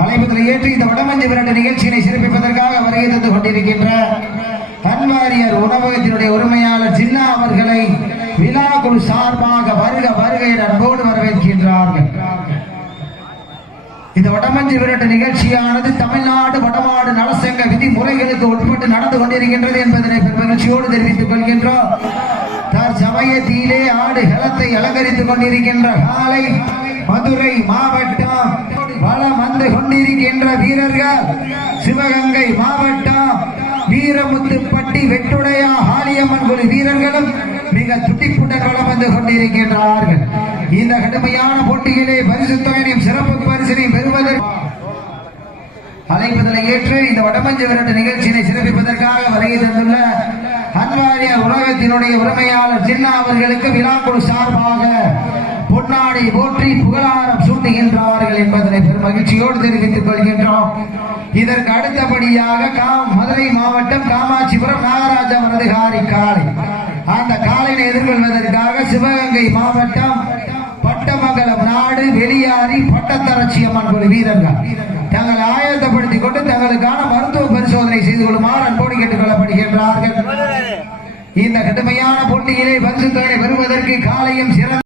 அழைப்பதில் ஏற்று இந்த வடமஞ்சி விரட்டு நிகழ்ச்சியினை சிறப்பிப்பதற்காக வருகை தந்து கொண்டிருக்கின்ற அன்வாரியர் உணவகத்தினுடைய உரிமையாளர் ஜின்னா அவர்களை விழாக்குழு சார்பாக வருக வருக என அன்போடு வரவேற்கின்றார்கள். இந்த வடமஞ்சி விரட்டு நிகழ்ச்சியானது தமிழ்நாடு வடமாடு நலசங்க விதிமுறைகளுக்கு உட்பட்டு நடந்து கொண்டிருக்கின்றது என்பதனை பெருமகிழ்ச்சியோடு தெரிவித்துக் கொள்கின்றோம். தற்சமயத்திலே ஆடு களத்தை அலங்கரித்துக் கொண்டிருக்கின்ற காலை மதுரை மாவட்டம் வளம் வந்து கொண்டிருக்கின்ற வீரர்கள் சிவகங்கை மாவட்டம் வீரமுத்துப்பட்டி வெட்டுடையா ஆலியம்மன் குழு வீரர்களும் மிக துடிப்புடன் வளம் வந்து கொண்டிருக்கின்றார்கள் இந்த கடுமையான போட்டியிலே பரிசு தொகையினையும் சிறப்பு பரிசினையும் பெறுவதற்கு அழைப்பதனை ஏற்று இந்த வடமஞ்சு விரட்டு நிகழ்ச்சியினை சிறப்பிப்பதற்காக வருகை தந்துள்ள அன்வாரிய உலகத்தினுடைய உரிமையாளர் ஜின்னா அவர்களுக்கு விழாக்குழு சார்பாக பொன்னாடை போற்றி புகழாரம் சூட்டுகின்றார்கள் என்பதனை பெரும் மகிழ்ச்சியோடு தெரிவித்துக் கொள்கின்றோம். இதற்கு அடுத்தபடியாக கா- மதுரை மாவட்டம் காமாட்சிபுரம் நாகராஜா வரதுகாரி காளை. அந்த காலையை எதிர்கொள்வதற்காக சிவகங்கை மாவட்டம் பட்டமங்கலம் நாடு வெளியாரி பட்டத்தரச்சி அம்மன் குழு வீரர்கள். தங்களை ஆயத்தப்படுத்திக் கொண்டு தங்களுக்கான மருத்துவ பரிசோதனை செய்து கொள்ளுமாறு அன்போடு கேட்டுக் கொள்ளப்படுகின்றார்கள். இந்த கடுமையான போட்டியிலே பரிசு தொகை பெறுவதற்கு காலையும் சிறந்த